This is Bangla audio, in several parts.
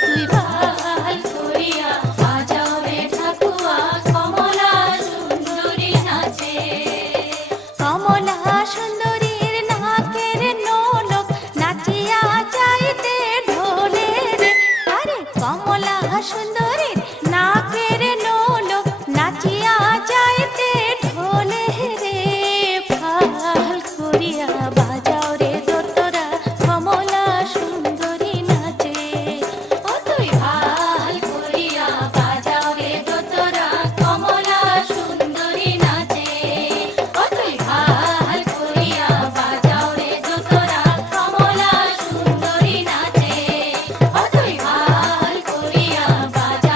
তুই ভাল করিয়া বাজাও রে ঠাকুয়া, কমলা সুন্দরী নাচে। কমলা সুন্দরীর নাকের নোলক নাচিয়া যাইতে ঢোলে রে। আরে কমলা সুন্দরীর নাকের নোলক নাচিয়া যাইতে ঢোলে রে। ভাল করিয়া বাজাও রে দোতরা, কমলা সুন্দরী নাচে। ও তুই ভাল করিয়া বাজাও রে দোতরা, কমলা সুন্দরী নাচে। ও তুই ভাল করিয়া বাজাও রে দোতরা, কমলা সুন্দরী নাচে। ও তুই ভাল করিয়া বাজাও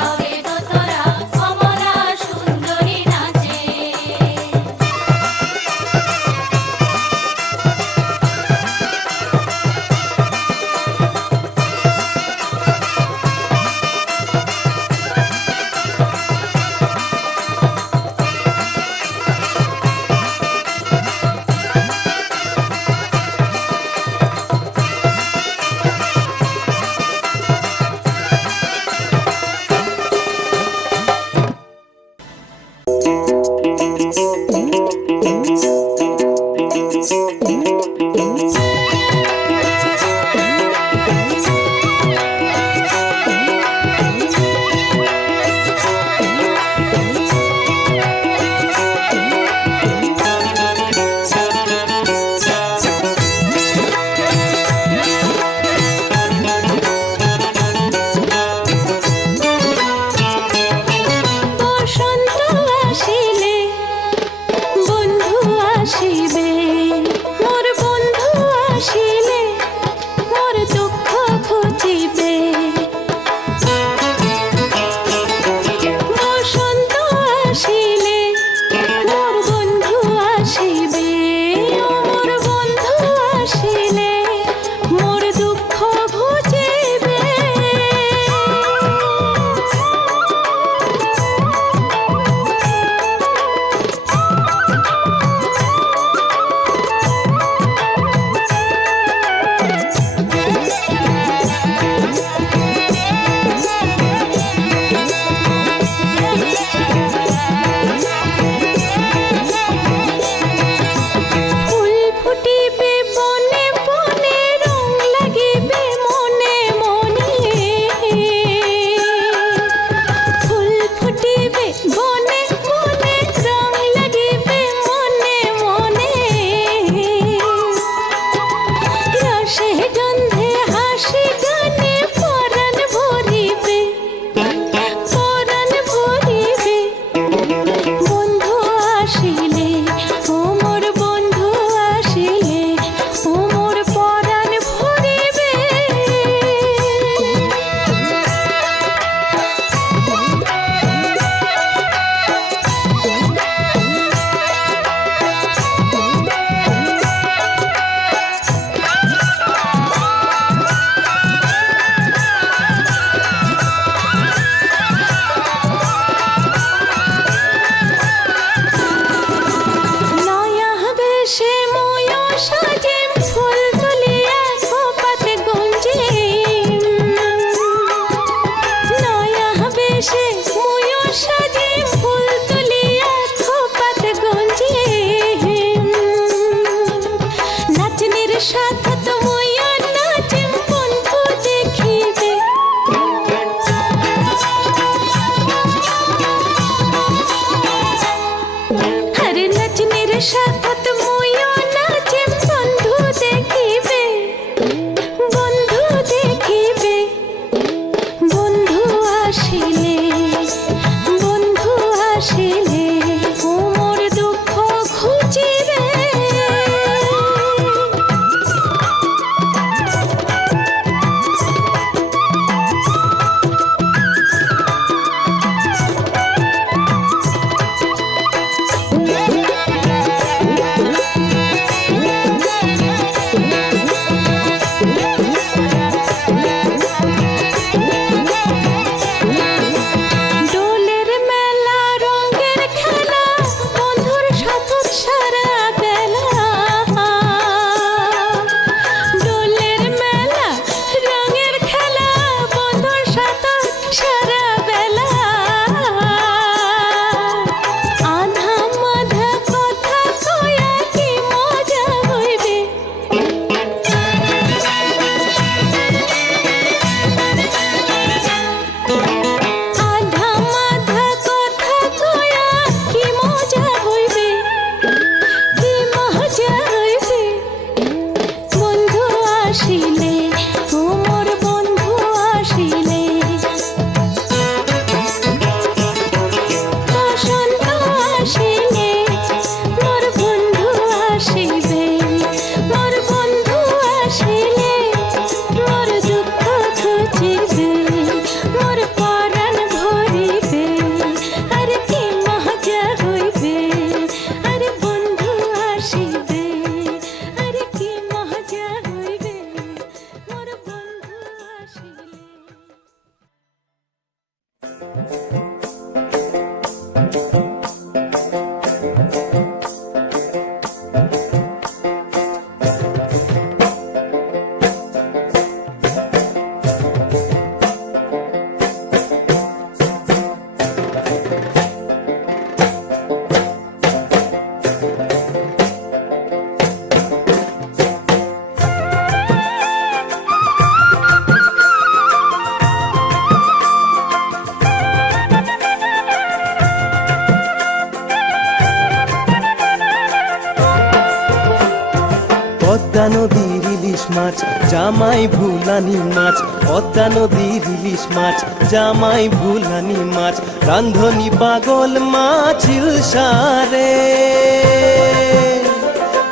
পদ্মা নদীর ইলিশ মাছ জামাই ভুলানি মাছ, পদ্মা নদীর ইলিশ মাছ জামাই ভুলানি মাছ, রান্ধনি পাগল মাছ ইলশারে।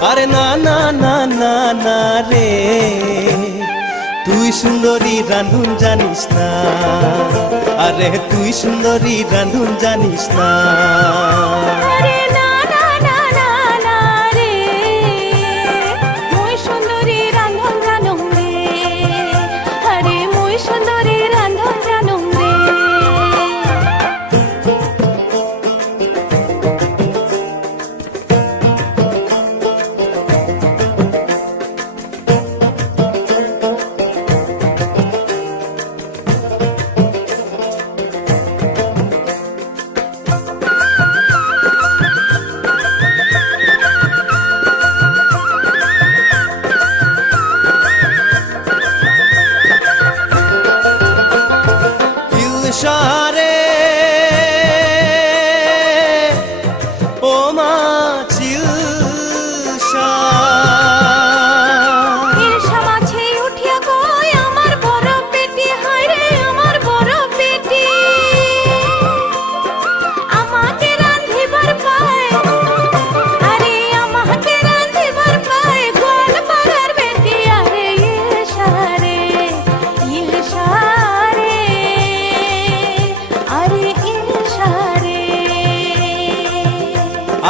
আরে না না না না না রে, তুই সুন্দরী রাঁধুন জানিস না, আরে তুই সুন্দরী রাঁধুন জানিস না। আরে না না না না না রে, মুই সুন্দরী রান্ধন জানুম রে, আরে মুই সুন্দরী রান্ধন জানুম রে। ইলশারে ও মাছ ইলশা, ইলশা মাছে উঠিয়া কই আমার বড় পেটি, হায় রে আমার বড় পেটি, আমাকে রাঁধিবার পায়, আরে আমাকে রাঁধিবার পায় গোয়াল পাড়ার বেটি। আরে ইলশা রে, ইলশা রে, আরে ইলশা রে।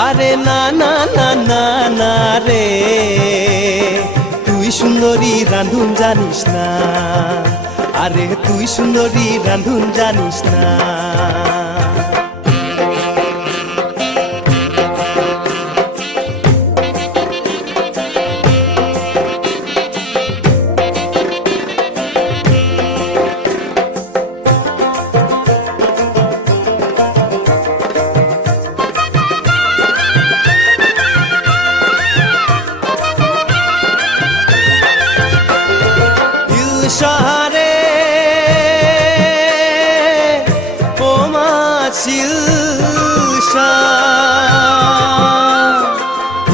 আরে না না না না না রে, তুই সুন্দরী রাঁধুন জানিস না, আরে তুই সুন্দরী রাঁধুন জানিস না। ইলশারে ও মাছ ইলশা,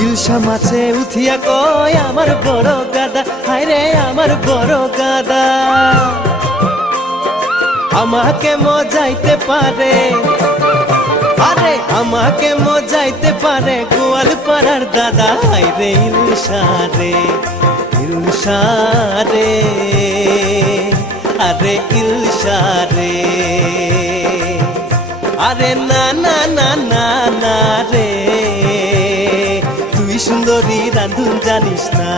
ইলশা মাছে উঠিয়া কয় আমার বড় গাদা, হায় রে আমার বড় গাদা, আমাকে মজাইতে পারে, আরে আমাকে মজাইতে পারে গোয়াল পাড়ার দাদা। হায় রে ইলশা রে, ইলশা রে, আরে ইলশা রে। আরে না না না না না রে, তুই সুন্দরী রাঁধুন জানিস না,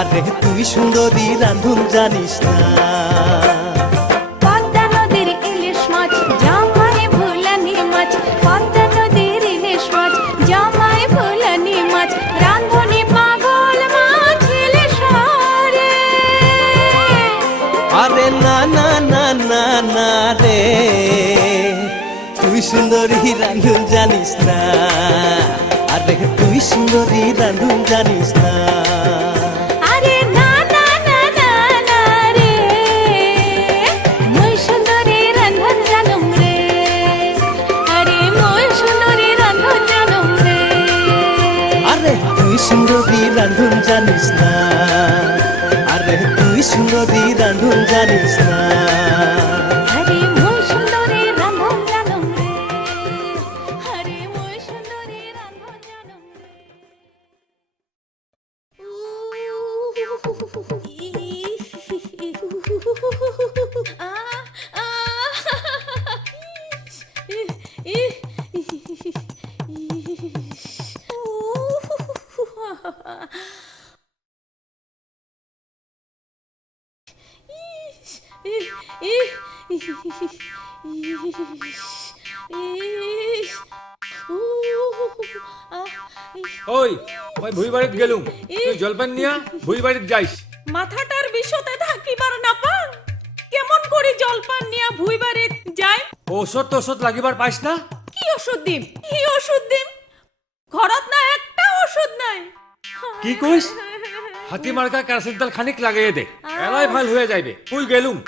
আরে তুই সুন্দরী রাঁধুন জানিস না। পদ্মা নদীর ইলিশ মাছ জামাই ভুলানি মাছ, পদ্মা নদীর ইলিশ মাছ জামাই ভুলানি মাছ, রান্ধনি পাগল মাছ ইলিশা রে। আরে না না না না না রে, তুই সুন্দরী রাঁধুন জানিস না, আরে তুই সুন্দরী রাঁধুন জানিস না। আরে না না না না না রে, মুই সুন্দরী রান্ধন জানুম রে, আরে মুই সুন্দরী রান্ধন জানুম রে। আরে তুই সুন্দরী রাঁধুন জানিস না, আরে তুই সুন্দরী রাঁধুন জানিস না। আরে মুই সুন্দরী রান্ধন জানুম রে, আরে মুই সুন্দরী রান্ধন জানুম রে। ইস, ইস, উহ, আহ, ইস। ওই ওই ভুই বাড়িত গেলুম তুই জলপান নিয়া ভুই বাড়িত যাইস মাথাটার বিষতে থাকিবার না পান কেমন করে জলপান নিয়া ভুই বাড়িত যাই ঔষধ টৌষধ লাগিবার পাইস না কি ওষুধ দিম কি ওষুধ দিম ঘরত না একটা ওষুধ নাই কি কইস হাতি মার্কা কেরাসিন তেল খানিক লাগাইয়ে দে এলাই ভাল হয়ে যাইবে তুই গেলুম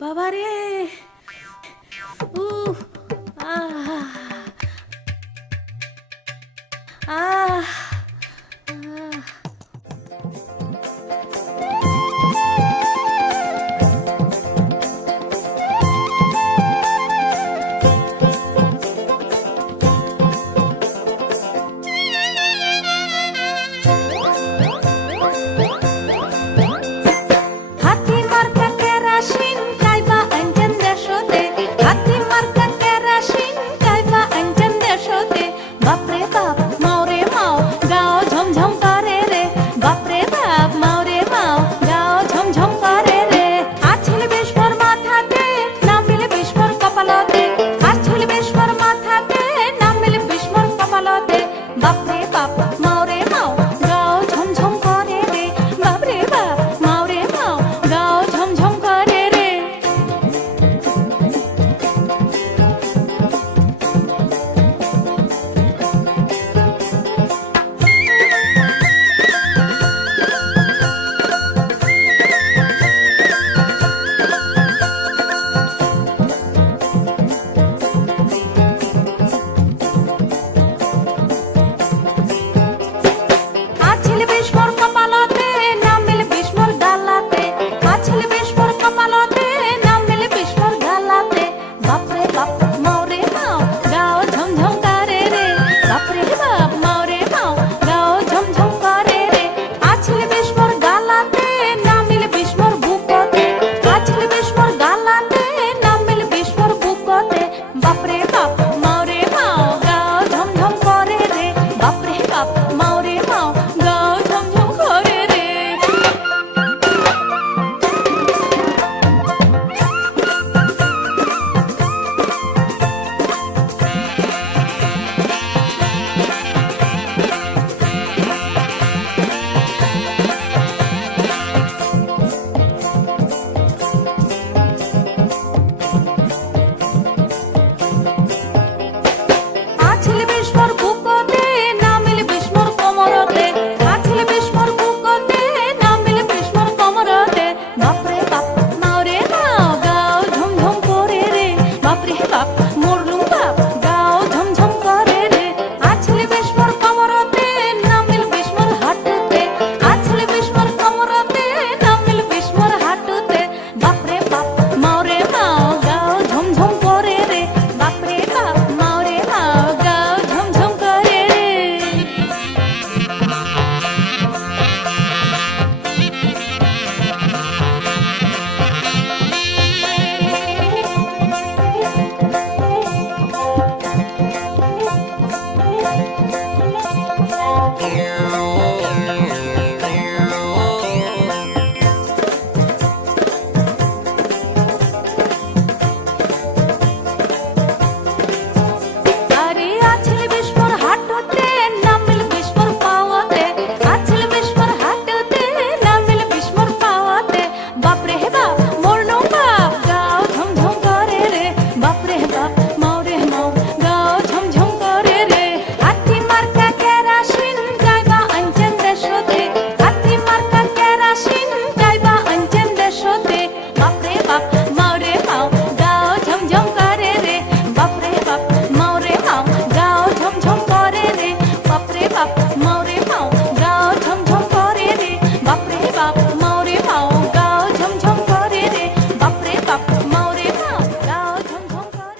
বাবারে